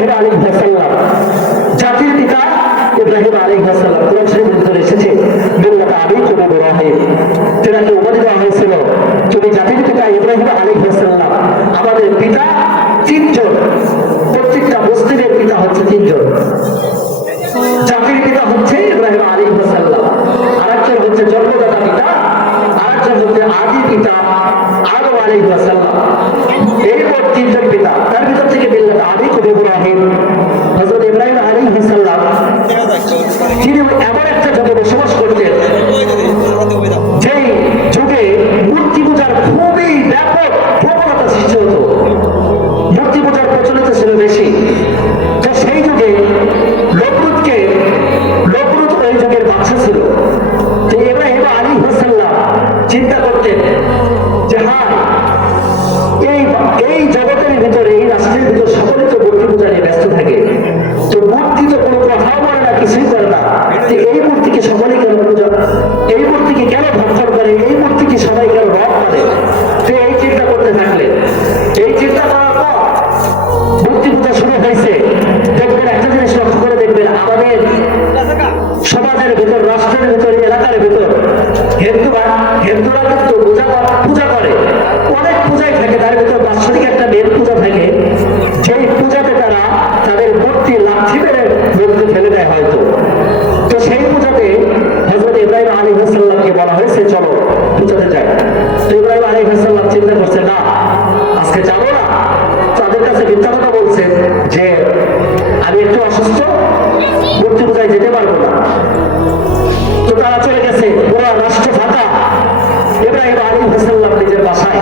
ইব্রাহিম আলাইহিস সালাম, জাতির পিতা ইব্রাহিম আলাইহিস সালাম কোরআন শরীফের ভিতরে এসেছে মিল্লাত আবিকুম ইব্রাহিম। তেনাকে উপাধি দেওয়া হয়েছিল তুমি জাতির পিতা ইব্রাহিম আলাইহিস সালাম। আমাদের পিতা তিনজন, প্রত্যেকটা মুসলিমের পিতা হচ্ছে তিনজন। জাতির পিতা হচ্ছে ইব্রাহিম আলাইহিস সালাম, আরেকজন হচ্ছে জন্মদাতা পিতা, আরেকজন হচ্ছে আদি পিতা আদম আলাইহিস সালাম। এই মোট তিনজন পিতা, তার ভিতর থেকে মিল্লাত আবিকুম ইব্রাহিম হযরত ইব্রাহিম আলাইহিস সালাম তিনি এমন একটা যুগে বসবাস করতেন যেই যুগে মূর্তি পূজার খুবই ব্যাপক প্রবণতা সৃষ্টি হতো, মূর্তি পূজার প্রচলিত ছিল বেশি। তো সেই যুগে লবরুদ ওই যুগের বাদশা ছিল। তো ইব্রাহিম আলাইহিস সালাম চিন্তা করতেন যে হ্যাঁ, এই জগতের ভিতরে, এই রাষ্ট্রের ভিতরে সকলে তো মূর্তি পূজা নিয়ে ব্যস্ত থাকে, তো মূর্তি তো কোনো কথাও বলে না, কিছুই করে না, এই মূর্তিকে সকলে কেন পূজা, এই মূর্তিকে কেন ভক্ষণ করে, এই মূর্তিকে সবাই কেন রব মানে। তো এই চিন্তা করতে থাকলেন। এই চিন্তা করার পর মূর্তি পূজা শুরু হয়েছে। দেখবেন একটা জিনিস লক্ষ্য করে দেখবেন, আমাদের সমাজের ভিতর, রাষ্ট্রের ভিতর, এলাকার ভিতর হিন্দুরা কিন্তু পূজা করে, অনেক পূজাই থাকে, তার ভিতর বাৎসরিক একটা মেন পূজা থাকে, যেই পূজাতে তারা তাদের মূর্তি লাঠি মেরে নদীতে ফেলে দেয় হয়তো। তো সেই পূজাতে হযরত ইব্রাহিম আলাইহিস সালামকে বলা হয়েছে চলো পূজাতে যাই। তো ইব্রাহিম আলাইহিস সালাম চিন্তা করছে না, আজকে যাবো না। তাদের কাছে মিথ্যা কথা বলছে যে আমি একটু অসুস্থ, মূর্তি পূজায় যেতে পারবো না। তো তারা চলে গেছে, পুরো রাষ্ট্র ফাঁকা। ইব্রাহিম আলাইহিস সালাম নিজের বাসায়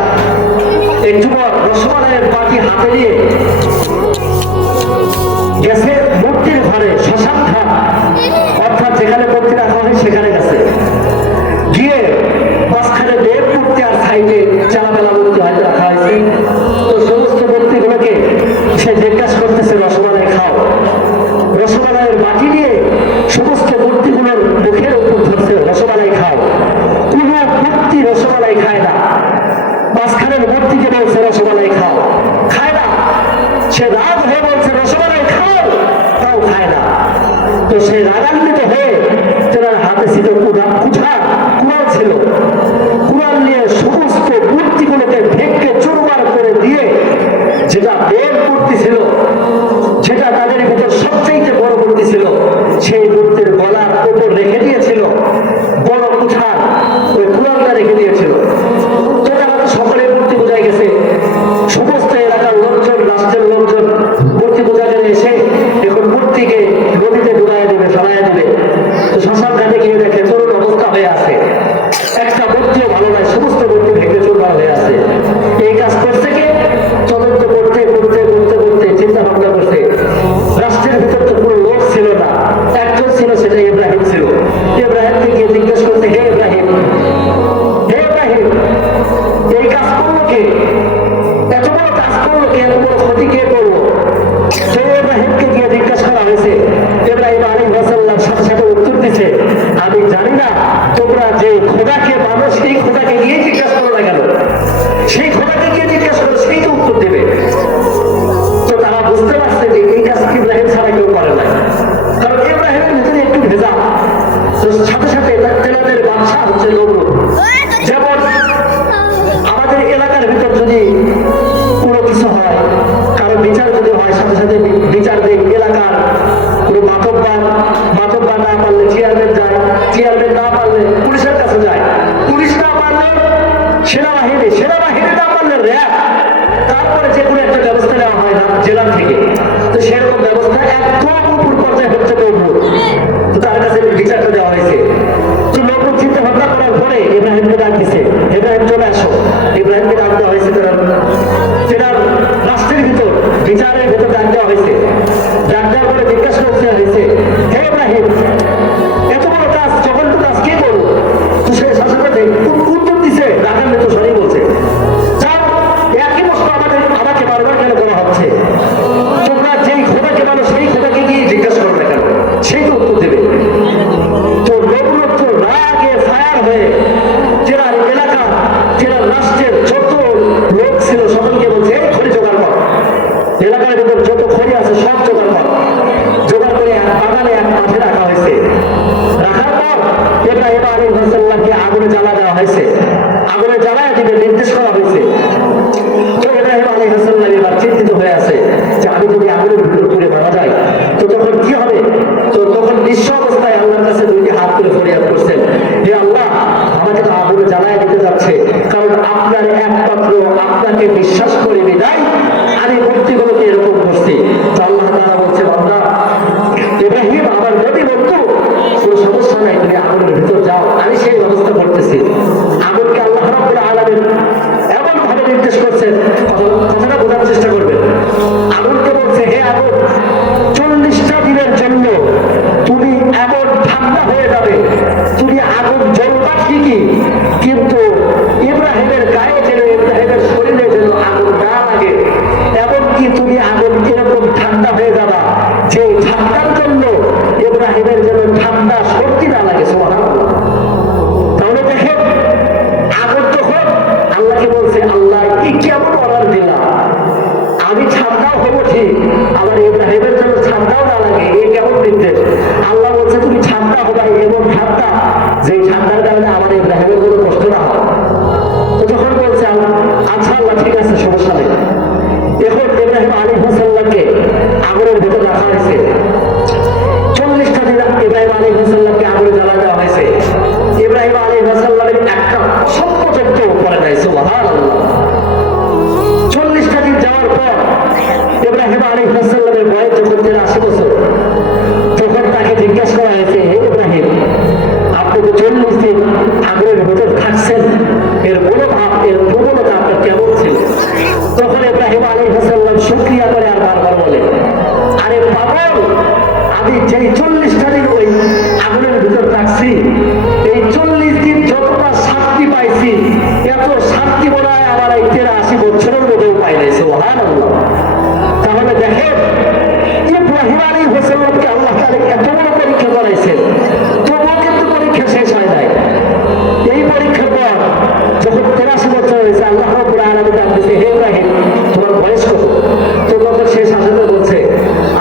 এক যুবক রসমালাইয়ের বাটি হাতে নিয়ে গেছে মূর্তির ঘরে, শ্মশান ঘাট অর্থাৎ যেখানে মূর্তি রাখা হয় সেখানে গেছে। গিয়ে মাঝখানে দেব মূর্তি আর সাইডে চালাবেলা মূর্তি হয়তো রাখা হয়েছে। তো সমস্ত মূর্তিগুলোকে সে জিজ্ঞাসা করতেছে রসমালাই খাও। রসমালাইয়ের বাটি নিয়ে সমস্ত মূর্তিগুলোর মুখের উপর ধরছে রসমালাই খাও। কোন মূর্তি রসমালাই খায় না। মাঝখানের মূর্তিকে বলছে রসমালাই খাও, খায় না। সে রাগ হয়ে বলছে রসমালাই খাও, তাও খায় না। তো সে রাগান্বিত হয়ে তেনার হাতে ছিল কুড়াল ছিল, কুড়াল নিয়ে সমস্ত মূর্তিগুলোকে ভেঙে চুরমার করে দিয়ে, যেটা মেন মূর্তি ছিল, যেটা তাদের ভিতর সবচেয়ে বড় মূর্তি ছিল, সেই মূর্তির গলার উপর রেখে দিয়েছিল বড় কুঠার, ওই কুড়ালটা রেখে দিয়েছিল। তো তারা সকলে মূর্তি পূজায় গেছে। সমস্ত এলাকার লোকজন, রাষ্ট্রের লোকজন মূর্তি পূজা করে এসে এখন মূর্তিকে নদীতে ডুবাইয়া দেবে, ফেলাইয়া দেবে। তো শ্মশান ঘাটে গিয়ে দেখে তরুণ অবস্থা হয়ে আছে, একটা মূর্তিও ভালো নয়, সমস্ত মূর্তি ভেঙে চুরমার হয়ে আছে। এই কাজ করছে কে? তদন্ত করতে করতে করতে করতে চিন্তা ভাবনা করছে, রাষ্ট্রের ভিতর তো কোনো লোক ছিল না, একজন ছিল, সেটা ইব্রাহিম ছিল। ইব্রাহিমকে গিয়ে জিজ্ঞেস করতে, হে ইব্রাহিম, এই কাজ করলো কে? এত বড় কাজ করলো কে? এত বড় ক্ষতি কে করলো? তো ইব্রাহিমকে গিয়ে জিজ্ঞাসা করা হয়েছে। ইব্রাহিম আলাইহিস সালাম সাথে সাথে উত্তর দিছে, আমি জানি না, তোমরা যে খোদাকে মানো সেই খোদাকে গিয়ে জিজ্ঞাসা করো না কেন? সেই খোদাকে গিয়ে জিজ্ঞাসা করো, সেই তো উত্তর দেবে। তো তারা বুঝতে পারছে যে এই কাজ ইব্রাহিম ছাড়া কেউ করে না, কারণ ইব্রাহিমের ভিতরে একটু ভেজা। তো সাথে সাথে তেনাদের বাদশা হচ্ছে নমরুদ। যেমন আমাদের এলাকার ভিতর যদি কোনো কিছু হয়, কারো বিচার যদি হয়, সাথে সাথে বিচার দেয় এলাকার কোনো মাতব্বার না পারলে চেয়ারম্যান যায়, চেয়ারম্যান না পারলে পুলিশের কাছে যায়, পুলিশ না পারলে সেনাবাহিনী না পারলে র্যাব, তারপরে যে কোনো একটা ব্যবস্থা নেওয়া হয় না জেলা থেকে। তো সেরকম ব্যবস্থা একদম উপর পর্যায়ে হচ্ছে নমরুদ। তো তার কাছে বিচারটা দেওয়া হয়েছে। তো নমরুদ চিন্তা ভাবনা করার পরে ইব্রাহিমকে ডাক দিছে, ইব্রাহিম চলে আসো। ইব্রাহিমকে ডাক দেওয়া হয়েছে তেনার রাষ্ট্রের ভিতর, বিচারের ভিতর ডাক দেওয়া হয়েছে। ডাক দেওয়ার পরে জিজ্ঞাসা করতে হয়েছে, হে ইব্রাহিম, এত বড় কাজ, জঘন্য কাজ কে করবো? তো সে সাথে উত্তর দিছে, রাগান্বিত স্বরেই বলছে, যাও, একই প্রশ্ন আমাকে বারবার কেন করা হচ্ছে? তোমরা যেই খোদাকে মানো সেই খোদাকে গিয়ে জিজ্ঞাসা করবে কেন? সেই তো উত্তর দেবে। তো নমরুদ তো রাগে ফায়ার হয়ে জেলার এলাকা, জেলার রাষ্ট্রের যত লোক ছিল সকলকে বলছে, এই খড়ি জোগাড় কর, এলাকার ভিতর যত খড়ি আছে আমি যদি আগুনের ভিতরে পড়ে মারা যাই তো তখন কি হবে? তো তখন নিঃস্ব অবস্থায় আল্লাহর কাছে দুইটি হাত করে ফরিয়াদ করছেন, হে আল্লাহ, আমাকে তো আগুনে জ্বালায় দিতে যাচ্ছে, কারণ আপনার একমাত্র আপনাকে বিশ্বাস করে বিদায় আমি মূর্তিগুলোকে এরকম করছি। তো আল্লাহ তাআলা বলছে, বান্দা ইব্রাহিম আমার নবী বন্ধু, কোনো সমস্যা নাই, তুমি আগুনের ভিতর যাও, আমি সেই ব্যবস্থা করতেছি। আগুনকে আল্লাহ রাব্বুল আলামিন এমন ভাবে নির্দেশ করছেন, কথাটা বোঝার চেষ্টা করবেন। আগুনকে বলছে, হে আগুন, 40টা দিনের জন্য তুমি এমন ঠান্ডা হয়ে যাবে, তুমি আগুন জ্বলবা ঠিকই, কিন্তু ইব্রাহিমের গায়ে যেন, ইব্রাহিমের শরীরে যেন আগুন না লাগে, এমনকি তুমি আগুন এরকম ঠান্ডা হয়ে যাবা যে ঠান্ডার জন্য ইব্রাহিমের যেন ঠান্ডা সর্দি না লাগে। সুবহানাল্লাহ। তাহলে দেখেন আগুন তখন আল্লাহকে বলছে, আল্লাহ কি কেমন অর্ডার দিলাম, আমি ঠান্ডাও হবো ঠিক, আবার ইব্রাহিমের জন্য ঠান্ডাও না লাগে, এ কেমন নির্দেশ? আল্লাহ বলছে তুমি ঠান্ডা হবা, এমন ঠান্ডা যে ঠান্ডার কারণে আমার ইব্রাহিমের কোনো কষ্ট না হয়। তো যখন বলছে আচ্ছা আল্লাহ ঠিক আছে, সমস্যা নেই। এখন ইব্রাহিম আলাইহিস সালামকে আগুনের ভিতর রাখা হয়েছে, 40টা দিন ইব্রাহিম আলাইহিস সালামকে আগুনে জ্বালা দেওয়া হয়েছে। ইব্রাহিম আলাইহিস সালামের একটা সম্পর্ক করে দেয়। সুবহানাল্লাহ। 40টা দিন যাওয়ার পর ইব্রাহিম আলাইহিস সালামের বয়স যখন 83 বছর, তখন তাকে জিজ্ঞাসা করা হয়েছে, হে ইব্রাহিম, আপনি তো 40 দিন আগুনের ভিতর থাকছেন, এর মনোভাব, এর প্রবণতা আপনার কেমন ছিল? তখন ইব্রাহিম আলাইহিস সালাম শুকরিয়া করে আর বারবার বলে, আরে পাগল, আমি যেই 40টা দিন ওই আগুনের ভিতর থাকছি, এই 40 দিন যতটা শান্তি পাইছি, এত শান্তি মনে হয় আমার এই 83 বছরের মধ্যেও পাই নাই। সুবহানাল্লাহ। তাহলে দেখেন ইব্রাহিম আলাইহিস সালামকে আল্লাহ তাআলা এত বড় পরীক্ষা করাইছেন, তবুও কিন্তু পরীক্ষা শেষ হয় নাই। এই পরীক্ষার পর যখন 83 বছর হয়েছে, আল্লাহ রাব্বুল আলামিন বলতেছে, হে ইব্রাহিম, তোমার বয়স কত? তো তখন সে সাজতে বলছে,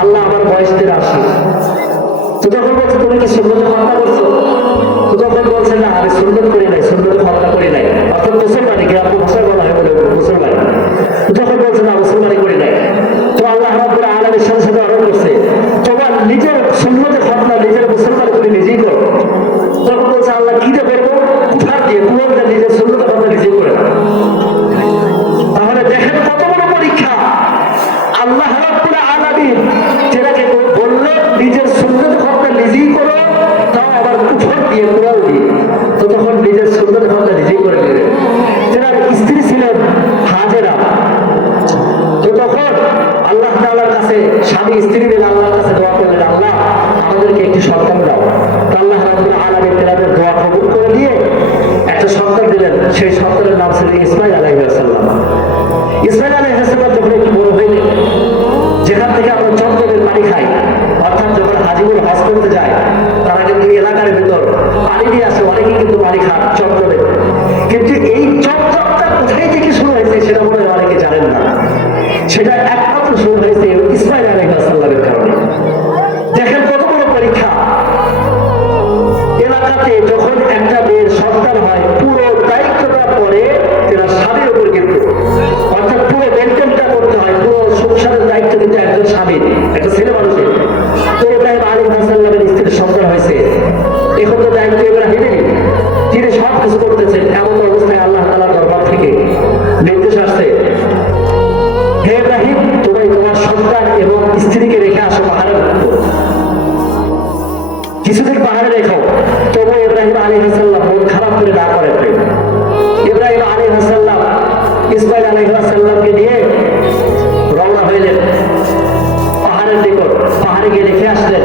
আল্লাহ আমার বয়স 83। তো তখন বলছে, তুমি কি সুন্নতে খতনা করছো? তো তখন বলছে, না আমি সুন্নত করি নাই, সুন্নতে খতনা করি নাই, অর্থাৎ মুসলমানি, গ্রাম্য ভাষায় বলা হয় বলে মুসলমানি। তখন বলছে, না মুসলমানি করি নাই। তো আল্লাহ রাব্বুল আলামিন সাথে সাথে অর্ডার করছে, তোমার নিজের সুন্নতে খতনা, নিজের মুসলমান তুমি নিজেই করো। তখন বলছে, আল্লাহ কি দিয়ে করবো, কোথায় দিয়ে? তোমার নিজের সুন্নতে খতনা নিজেই করে না। তাহলে দেখেন কত বড় পরীক্ষা। আল্লাহ রাব্বুল আলামিন যেটাকে বললো নিজের সুন্নতে খতনা নিজেই করো, তাও আবার কুফর দিয়ে, কুরাল দিয়ে, তো তখন নিজের সুন্নতে খতনা নিজেই করে নেবে। যারা স্ত্রী ছিলেন হাজেরা, তো তখন আল্লাহ তাআলার কাছে স্বামী স্ত্রী মিলে আল্লাহর কাছে দোয়া করলেন, আল্লাহ আমাদেরকে একটি সন্তান দাও। আল্লাহ রাব্বুল আলামিন তাদের দোয়া কবুল করে দিয়ে একটা সন্তান দিলেন। সেই সন্তানের নাম ছিল ইসমাঈল আলাইহিস সালাম। ইসমাঈল আলাইহিস সালাম যখন একটু বড় হইলেন, যেখান থেকে আমরা চন্দ্রের পানি খাই, অর্থাৎ যখন হাজিগুল হজ করতে যায়, তারা কিন্তু এলাকার ভিতর পানি দিয়ে আসে, অনেকেই কিন্তু পানি খান চন্দ্রের। কিন্তু এই চমচমটা কোথায় থেকে শুরু হয়েছে সেটা মনে হয় অনেকে জানেন না। সেটা একমাত্র শুরু হয়েছে ইসমাঈল আলাইহিস সালামের কারণে। দেখেন কত বড় পরীক্ষা। এলাকাতে যখন একটা মেয়ের সন্তান হয়, পুরো দায়িত্বটা পড়ে তার স্বামীর উপর, কিন্তু অর্থাৎ পুরো মেনটেনটা করতে হয়, পুরো সংসারের দায়িত্ব কিন্তু একজন স্বামীর, একটা ছেলে মানুষের। তো ইব্রাহিম আলাইহিস সালামের স্ত্রীর সন্তান হয়েছে, এখন তো দায়িত্ব ইব্রাহিমেরই, তিনি সব কিছু করতেছেন। এমন অবস্থায় আল্লাহ তাআলার দরবার থেকে নির্দেশ আসছে, হে ইব্রাহিম, তুমি তোমার সন্তান এবং স্ত্রীকে রেখে আসো পাহাড়ের উপর, কিছুদিন পাহাড়ে রেখো। তবু ইব্রাহিম আলাইহিস সালাম মন খারাপ করে না করেন। ইব্রাহিম আলাইহিস সালাম ইসমাঈল আলাইহিস সালামকে নিয়ে রওনা হইলেন পাহাড়ের নিকট। পাহাড়ে গিয়ে রেখে আসলেন।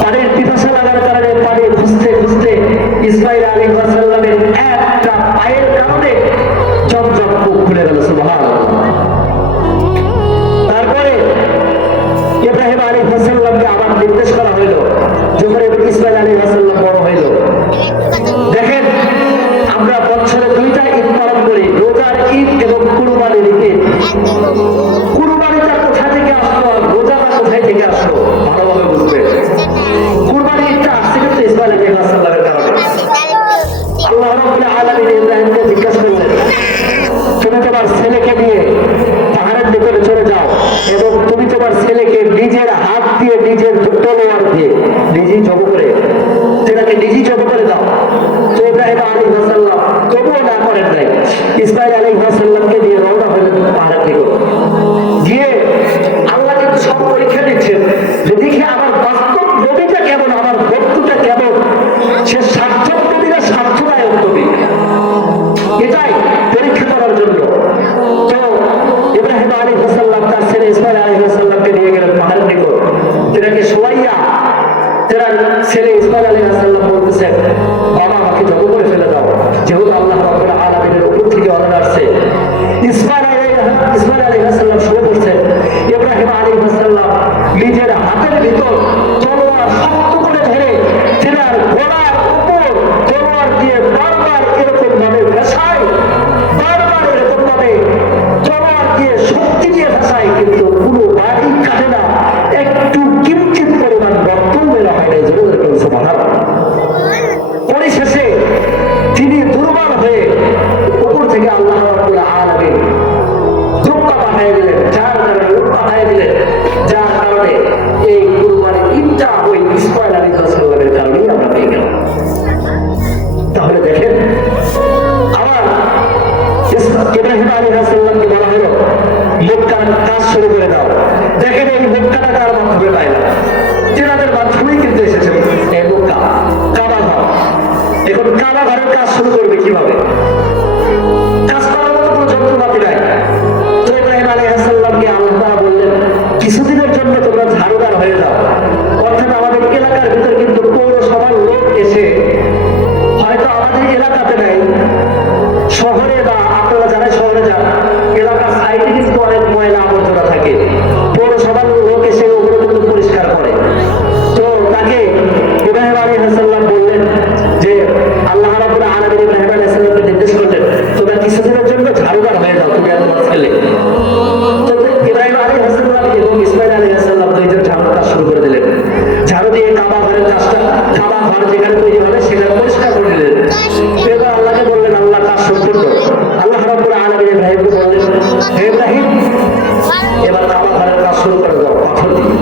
পানির পিপাসা লাগার কারণে পানি খুঁজতে খুঁজতে ইসমাঈল আলাইহিস সালামের একটা পায়ের কারণে জমজম কূপ খুলে গেল। সুবহানাল্লাহ। তারপরে ইব্রাহিম আলাইহিস সালামকে আবার নির্দেশ করা হইল, যখন ইসমাঈল আলাইহিস সালাম বড় হইল। দেখেন আমরা বছরে 2টা ঈদ পালন করি, রোজার ঈদ এবং কুরবানির ঈদ। কুরবানিটা কোথা থেকে আসলো, রোজাটা কোথায় থেকে আসলো? এবং তুমি তোমার ছেলেকে নিজের হাত দিয়ে নিজের তলোয়ার দিয়ে নিজেই জব করে সেটাকে নিজেই জব করে দাও। তো ইব্রাহিম আলাইহিস সালাম তবুও না করেন নাই। ইসমাইল আলাইহিস সালামকে নিয়ে রওনা হলেন পাহাড়ের দিকে। গিয়ে আল্লাহ কিন্তু সব পরীক্ষা দিচ্ছেন যে দেখি আমার বাস্তব নবীটা কেমন, আমার বন্ধুটা কেমন, সে সার্থক নবী না স্বার্থদায়ক নবী, এটাই পরীক্ষা করার জন্য। তো ইব্রাহিম আলাইহিস সালাম তার ছেলে ইসমাইল আলাইহিস সালামকে নিয়ে গেলেন পাহাড়ের দিকে। তেনাকে শোয়াইয়া তেনার ছেলে ইসমাইল আলাইহিস সালাম বলতেছেন, বাবা আমাকে জব করে ফেলে দাও, যেহেতু আল্লাহ রাব্বুল আলামিনের উপর থেকে অর্ডার আসছে। ইসমাইল আলাইহিস সালাম শুরু করছেন। ইব্রাহিম আলাইহিস সালাম নিজের হাতের ভিতর তলোয়ার শক্ত করে ধরে তেনার গলার উপর তলোয়ার দিয়ে বারবার এরকম ভাবে ভেসায়, বারবার এরকম ভাবে তলোয়ার দিয়ে শক্তি দিয়ে ভেসায়, কিন্তু কোনো বাড়ি কাটে না, একটু কিঞ্চিত পরিমাণ রক্ত বের হয় না। যেরকম সুবহানাল্লাহ। পরিশেষে তিনি দুর্বল হয়ে উপর থেকে আল্লাহ রাব্বুল আলামিন ধোঁকা পাঠিয়ে দিলেন, যার কারণে উট পাঠিয়ে দিলেন, যার কারণে এই কুরবানির ঈদটা ওই ইসমাইল আলাইহিস সালামের কারণেই আমরা পেয়ে গেলাম। তাহলে দেখেন, আবার ইব্রাহিম আলাইহিস সালামকে বলা হলো মক্কার কাজ শুরু করে দাও। দেখেন এই মক্কাটা কার মাধ্যমে পাইল, তেনাদের মাধ্যমেই কিন্তু এসেছে এই মক্কা, কাবা ঘর। এখন কাবা ঘরের কাজ শুরু করবে কিভাবে? কাজ করার মতো কোনো যন্ত্রপাতি নাই। তো ইব্রাহিম আলাইহিস সালামকে আল্লাহ বললেন, কিছুদিনের জন্য তোমরা ঝাড়ুদার হয়ে যাও। অর্থাৎ আমাদের এলাকার ভিতরে কিন্তু পৌরসভার লোক এসে, হয়তো আমাদের এলাকাতে নাই, শহরে বা আপনারা যারা শহরে যান, এলাকার সাইডে কিন্তু অনেক ময়লা আবর্জনা থাকে, পৌরসভার লোক এসে ওগুলো কিন্তু পরিষ্কার করে। তো তাকে ইব্রাহিম আলাইহিস সালাম বললেন যে আল্লাহ রাব্বুল আলামিন ইব্রাহিম আলাইহিস সালামকে নির্দেশ করলেন, তোমরা কিছুদিনের জন্য ঝাড়ুদার হয়ে যাও, তুমি আর তোমার ছেলে। তো ইব্রাহিম আলাইহিস সালাম এবং ইসমাইল আলাইহিস সালাম দুইজন ঝাড়ুর কাজ শুরু করে দিলেন। ঝাড়ু দিয়ে কাবা ঘরের কাজটা, কাবা ঘর যেখানে তৈরি হবে সেখানে পরিষ্কার করে দিলেন। এবার আল্লাহকে বললেন, আল্লাহ কাজ সম্পূর্ণ। আল্লাহ রাব্বুল আলামিন ইব্রাহিমকে বললেন, হে ইব্রাহিম, এবার কাবা ঘরের কাজ শুরু করে দাও পাথর দিয়ে।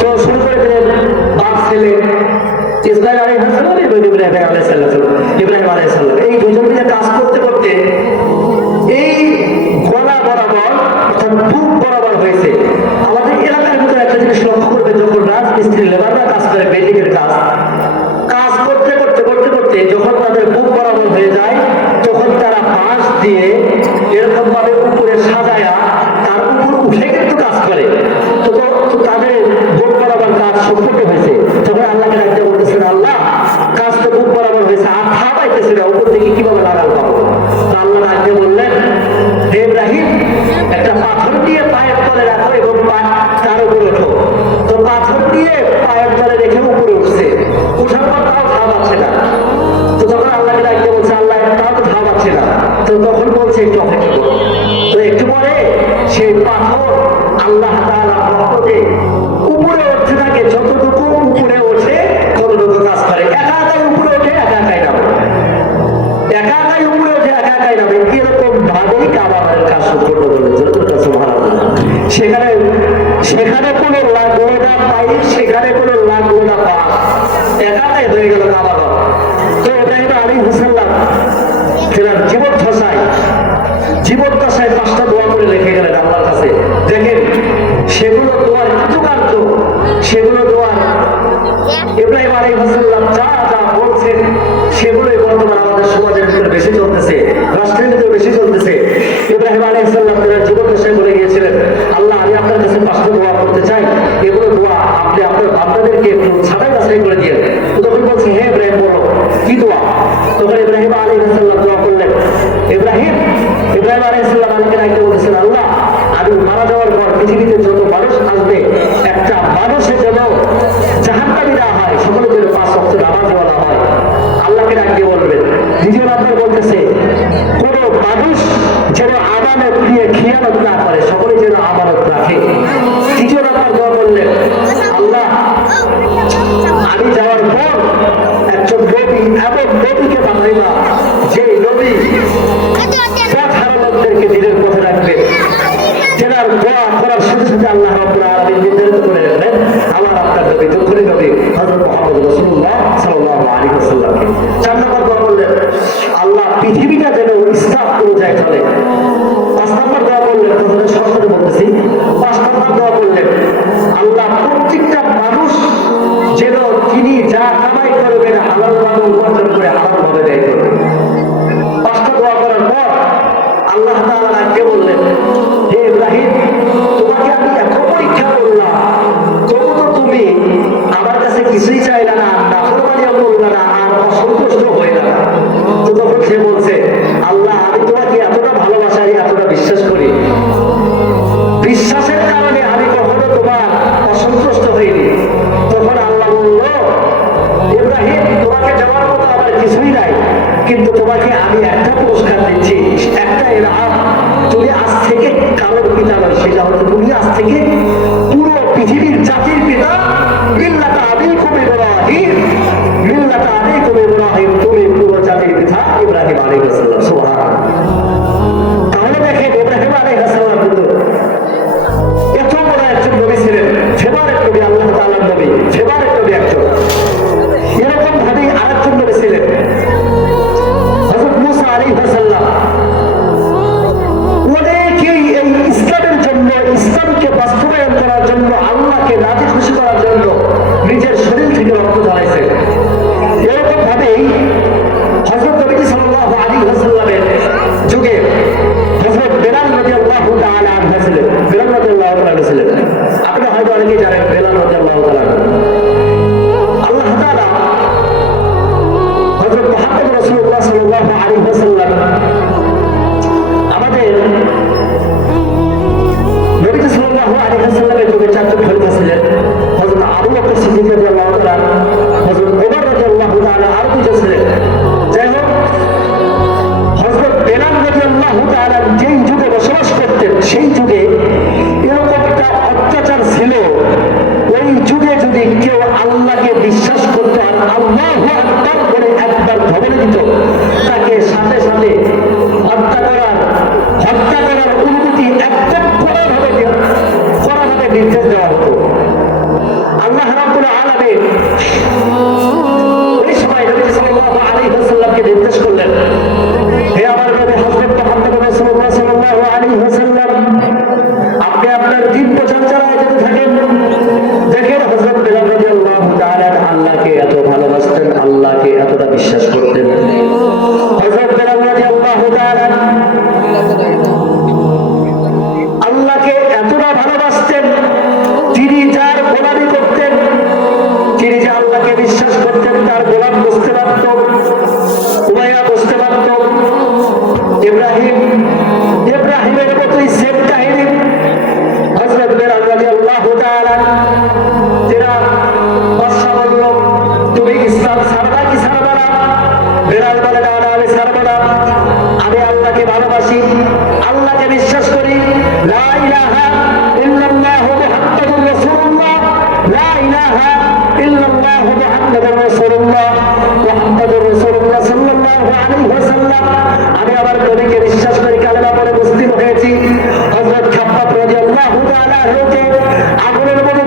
তো শুরু করে দিলেন বাপ ছেলে ইসমাইল আলাইহিস সালাম এবং ইব্রাহিম আলাইহিস সালাম। এই দুজন মিলে কাজ করতে করতে এই গলা বরাবর অর্থাৎ বুক বরাবর হয়েছে। আমাদের এলাকার ভিতরে একটা জিনিস লক্ষ্য করবে, যখন রাজমিস্ত্রি লেবাররা কাজ করে বিল্ডিং এর কাজ, কাজ করতে করতে করতে করতে যখন তাদের বুক বরাবর হয়ে যায়, তখন তারা বাঁশ দিয়ে এরকম ভাবে উপরে সাজায়া তার উপর উঠে কিন্তু কাজ করে। তো তাদের বুক বরাবর কাজ সম্পূর্ণ হয়েছে। তখন আল্লাহকে ডাকতে বলতেছেন, আল্লাহ কাজ তো বুক বরাবর হয়েছে, আর থা পাইতেছে না, উপর থেকে কিভাবে লাগাল পাবো? আল্লাহ ডাকতে বললেন, হে ইব্রাহিম, একটা পাথর দিয়ে পায়ের তলে রাখো এবং তার উপরে ওঠো। তো পাথর দিয়ে পায়ের তলে রেখে উপরে উঠছে, উঠার পর তাও থা পাচ্ছে না। তো তখন আল্লাহকে ডাকতে বলছে, আল্লাহ তাও তো থা পাচ্ছে না। তো তখন বলছে একটু অপেক্ষা করো। তো একটু পরে সেই পাথর আল্লাহ তাআলা রহমতে উপরে উঠতে থাকে, যতটুকু উপরে ওঠে ততটুকু কাজ করে। একা একাই উপরে ওঠে, একা একাই নামে, একা একাই উপরে ওঠে, একা একাই নামে। এরকম ভাবেই কাবা ঘরের কাজ সম্পূর্ণ করবে। সেখানে কোনো লাগলো না পাইপ, সেখানে কোনো লাগলো না পাশ, একাটাই হয়ে গেল কাবা ঘর। তো ইব্রাহিম আলাইহিস সালাম তেনার জীবদ্দশায় 5টা দোয়া করে রেখে গেলেন আল্লাহর কাছে। দেখেন সেগুলো দোয়ার কৃতকার্য, সেগুলো দোয়ার ইব্রাহিম আলাইহিস সালাম যা যা বলছেন সেগুলোই বর্তমান আমাদের সমাজের ভিতরে বেশি চলতেছে, রাষ্ট্রের ভিতরে বেশি চলতেছে। ইব্রাহিম আলাইহিস সালাম তেনার জীবদ্দশায় বলে গিয়েছিলেন, আল্লাহ আমি আপনার কাছে 5টা দোয়া করতে চাই, এগুলো দোয়া আপনি আপনার বান্দাদেরকে একটু ছাড়াই বাছাই করে দিয়ে। তখন বলছে, হে ইব্রাহিম বলো কি দোয়া? তখন ইব্রাহিম আলাইহিস সালাম দোয়া করলেন। ইব্রাহিম আলাইহিস সালাম আল্লাহকে ডাকতে বলতেছেন, আল্লাহ আমি মারা যাওয়ার পর পৃথিবীতে যত মানুষ আসবে, একটা মানুষের যেন জাহান্নামী না হয়, সকলের জন্য 5 ওয়াক্ত নামাজ পড়া হয়। আল্লাহকে ডাকতে বলবেন। দ্বিতীয় নাম্বার বলতেছে, কোন মানুষ যেন আমানত দিয়ে খিয়ানত না করে, সকলে যেন আমানত রাখে। তৃতীয় নাম্বার দোয়া করলেন, আল্লাহ আমি যাওয়ার পর একজন নবী এমন নবীকে বানাইবা যে নবী পথ হারানোদেরকে দিনের পথে রাখবে, তেনার দোয়া করার সাথে সাথে আল্লাহ রাব্বুল আলামিন নির্ধারিত করে রাখলেন আমার আপনার নবী দুঃখী নবী হযরত মুহাম্মদ রাসূলুল্লাহ সাল্লাল্লাহু আলাইহি ওয়াসাল্লামকে। 4 নম্বর দোয়া করলেন আল্লাহ পৃথিবীটা যেন ইসলাম অনুযায়ী চলে। 5 নম্বর দোয়া করলেন, প্রথমে সরাসরি বলতেছি, 5 নম্বর দোয়া করলেন আল্লাহ প্রত্যেকটা মানুষ যেন তিনি যা কামাই করবেন হালাল ভাবে উপার্জন করে হালাল ভাবে ব্যয় করবেন। 5টা দোয়া করার পর আল্লাহ তাআলা ডাকতে বললেন, হে ইব্রাহিম, তোমাকে আমি এত পরীক্ষা করলাম, তবু তো তুমি আমার কাছে কিছুই চাইলা না, নাফরমানিও করলা না, আর অসন্তুষ্ট হইলা না। তো তখন সে বলছে, আল্লাহ আমি তোমাকে এতটা ভালোবাসি, এতটা বিশ্বাস করি, বিশ্বাসের কারণে আমি কখনো তোমার অসন্তুষ্ট হইনি। তখন আল্লাহ বলল, ইব্রাহিম, তোমাকে যাওয়ার মতো আমার কিছুই নাই, কিন্তু তোমাকে আমি একটা পুরস্কার দিচ্ছি, একটা ইনাম। তুমি আজ থেকে কারোর পিতা নয়, সেটা হলো তুমি আজ থেকে পুরো পৃথিবীর জাতির পিতা। মিল্লাতা আবিকুম ইব্রাহিম, মিল্লাতা আবিকুম ইব্রাহিম, তুমি পুরো জাতির পিতা ইব্রাহিম আলাইহিস সালাম। সুবহানাল্লাহ। তাহলে দেখেন ইব্রাহিম আলাইহিস সালাম কিন্তু এত বড় একজন নবী ছিলেন, ফেভারিট নবী, আল্লাহ তাআলার নবী, ফেভারিট নবী একজন। এরকম ভাবে আরেকজন নবী ছিলেন হযরত মুসা আলাইহিস সালাম। অনেকেই এই ইসলামের জন্য, ইসলামকে বাস্তবায়ন করার জন্য, আল্লাহকে রাজি খুশি করার জন্য নিজের শরীর থেকে রক্ত ঝরাইছে। এরকম ভাবেই হযরত নবী সাল্লাল্লাহু আলাইহি ওয়াসাল্লামের যুগে হযরত বেলাল রাদিয়াল্লাহু তাআলা আনহু ছিলেন। বেলাল রাদিয়াল্লাহু তাআলা ছিলেন, আপনারা হয়তো অনেকেই জানেন বেলাল রাদিয়াল্লাহু তাআলা। আল্লাহ তাআলা হযরত মুহাম্মদ রাসূলুল্লাহ সাল্লাল্লাহু আলাইহি ওয়াসাল্লাম আমাদের নবী সাল্লাল্লাহু আলাইহি ওয়াসাল্লামের যুগে 4 জন খলিফা ছিলেন। হযরত আবু বকর সিদ্দিক রাদিয়াল্লাহু তাআলা, হযরত ওমর রাদিয়াল্লাহু তাআলা, আর 2 জন ছিলেন। যাই হোক, হযরত বেলাল রাদিয়াল্লাহু তাআলা যেই যুগে বসবাস করতেন, সেই যুগে এরকম একটা অত্যাচার ছিল। ওই যুগে যদি কেউ আল্লাহকে বিশ্বাস করত আর আল্লাহু আকবার বলে একবার ধরে দিত, তাকে সাথে সাথে হত্যা করার অনুমতি একদম কড়াভাবে নির্দেশ দেওয়া হতো। আল্লাহ রাব্বুল আলামিন ওই সময় নবী সাল্লাল্লাহু আলাইহি ওয়াসাল্লামকে নির্দেশ করলেন, হে আমার নবী হযরত মুহাম্মদ রাসূলুল্লাহ সাল্লাল্লাহু আলাইহি ওয়াসাল্লাম, আপনি আপনার দ্বীন প্রচার চালায় যেতে থাকেন। দেখেন হযরত বেলাল রাদিয়াল্লাহু তাআলা আল্লাহকে এত ভালোবাসতেন, আল্লাহকে এতটা বিশ্বাস করতেন। হযরত বেলাল রাদিয়াল্লাহু তাআলা আল্লাহকে এতটা ভালোবাসতেন, তিনি যার গোলামি করতেন, তিনি যে আল্লাহকে বিশ্বাস করতেন, তার গোলাম বুঝতে পারত, উমাইয়া বুঝতে পারত। ইব্রাহিমের মতোই সেম কাহিনী হযরত বেলাল রাদিয়াল্লাহু তাআলা, যারা বাদশা বলল, তুমি ইসলাম ছাড়বা কি ছাড়বা না? বেলাল বলে, না আমি ছাড়বো না, আমি আল্লাহকে ভালোবাসি, আল্লাহকে বিশ্বাস করি, লা ইলাহা ইল্লাল্লাহু মুহাম্মাদুর রাসূলুল্লাহ, লা ইলাহা ইল্লাল্লাহু মুহাম্মাদুর রাসূলুল্লাহ, মুহাম্মাদুর রাসূলুল্লাহ সাল্লাল্লাহু আলাইহি ওয়াসাল্লাম। আমি আমার নবীকে বিশ্বাস করি, কালেমা পড়ে মুসলিম হয়েছি। হযরত খাব্বাব রাদিয়াল্লাহু তাআলা আগুনের মধ্যে